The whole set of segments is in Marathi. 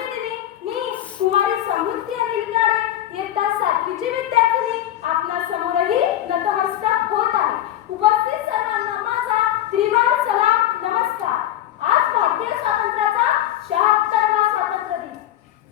प्रतिनिधी मी कुमारी समृद्धी अनिल काळे, इयत्ता 7वीची विद्यार्थिनी आपणा समोरही नतमस्तक होत आहे. उपस्थित सर्वांना माझा त्रिवार सलाम नमस्कार. आज भारतीय स्वातंत्र्याचा 76वा स्वातंत्र्य दिन.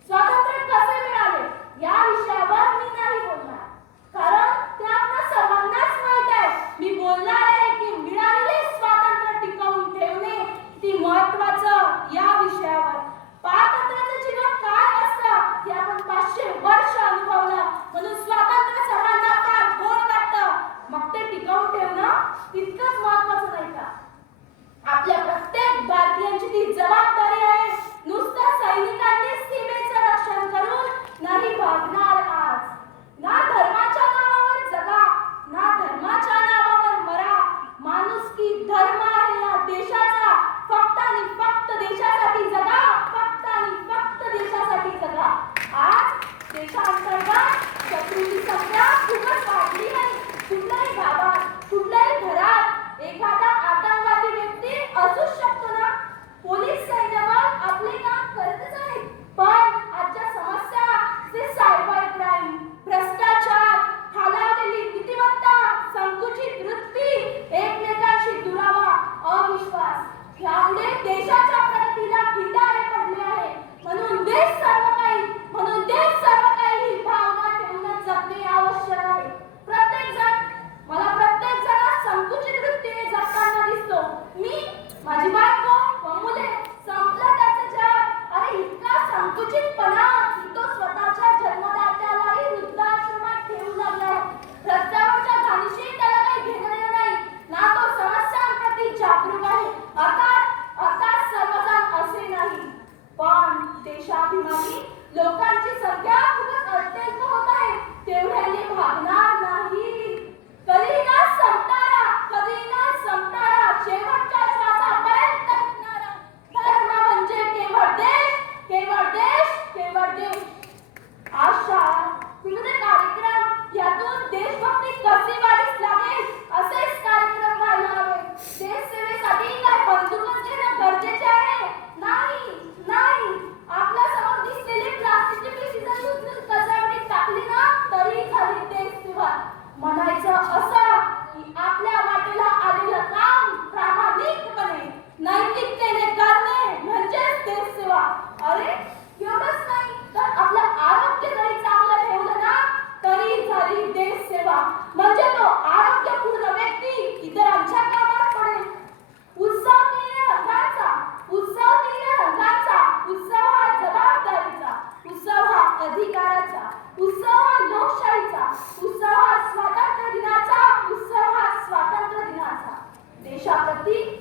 स्वातंत्र्य कसे मिळाले या विषयावर मी नाही बोलणार, कारण ते आपल्या सर्वांनाच माहित आहे. मी बोलणार आहे की मिळालेले स्वातंत्र्य टिकवून ठेवणे किती महत्त्वाचं या विषयावर. पारतंत्र्याचं जीवन काय असतं हे आपण 500 वर्ष अनुभवलं, म्हणून स्वातंत्र्य सर्वांना फार गोड वाटतं. मग ते टिकवून ठेवणं तितकंच महत्त्वाचं नाही का? आपल्या प्रत्येक भारतीयांची ती जबाबदारी आहे. नुसत्या सैनिकांनी सीमेचं रक्षण करून नाही भागणार आज. ना धर्माच्या नावावर जगा, ना धर्माच्या नावावर मरा. माणुसकी धर्म आहे या देशाचा. फक्त आणि फक्त देशासाठी जगा, फक्त आणि फक्त देशासाठी जगा. आज देशांतर्गत शत्रूची संख्या खूपच वाढली आहे. कुठल्याही गावात, कुठल्याही घरात एखादा आतंकवादी व्यक्ती असूच शकतो ना. पोलीस सैन्यदल आपले काम करतच आहेत, पण आजच्या समस्या ते सायबर क्राईम, भ्रष्टाचार, खालावलेली नीतिमत्ता, संकुचित वृत्ती, एकमेकांशी दुरावा, अविश्वास यामुळे देशाच्या प्रगतीला खिंडारे पडले आहे. म्हणून देश सर्व काही ही भावना ठेवून जगणे आवश्यक आहे. मला प्रत्येक जण संकुचित वृत्तीने जगताना दिसतो. माझी बायको व मुले, संपलं त्याचं जग. अरे इतका संकुचितपणा की तो स्वतःच्या जन्मदात्यालाही वृद्धाश्रमात ठेवू लागला. रस्त्यावरच्या घाणीशी त्याला काही घेणं देणं नाही, ना तो समस्यांप्रती जागरूक आहे. अर्थात सर्वजण असे नाही, पण देशाभिमानी लोकांची संख्या खूपच अत्यल्प होत आहे. तेवढ्याने भागणार नाही. कधी ना संपणारा शेवटच्या श्वासापर्यंत टिकणारा धर्म म्हणजे केवळ देश, केवळ देश, केवळ देश. आज शाळा, विविध कार्यक्रम यातून देशभक्ती कशी वाढीस लागेल असेच कार्यक्रम व्हायला हवे. देशसेवेसाठी काय बंदूकच घेणं गरजेचे आहे? नाही. आपल्या समोर दिसलेली प्लास्टिकची पिशवी जरी उचलून कचऱ्यामध्ये टाकली ना तरी झाली देशसेवा. म्हणायचं असं की आपल्या वाटेला आलेलं काम प्रामाणिकपणे, नैतिकतेने करणे म्हणजेच देशसेवा. अरे एवढंच नाही तर आपलं आरोग्य जरी चांगलं ठेवलं ना तरी झाली देशसेवा. म्हणजे तो आरोग्यपूर्ण व्यक्ती इतरांच्या कामात पडेल. उत्सव तीन रंगांचा, उत्सव हा जबाबदारीचा, उत्सव हा अधिकाराचा, उत्सव हा लोकशाहीचा, उत्सव हा स्वातंत्र्य दिनाचा, उत्सव हा स्वातंत्र्य दिनाचा. देशाप्रती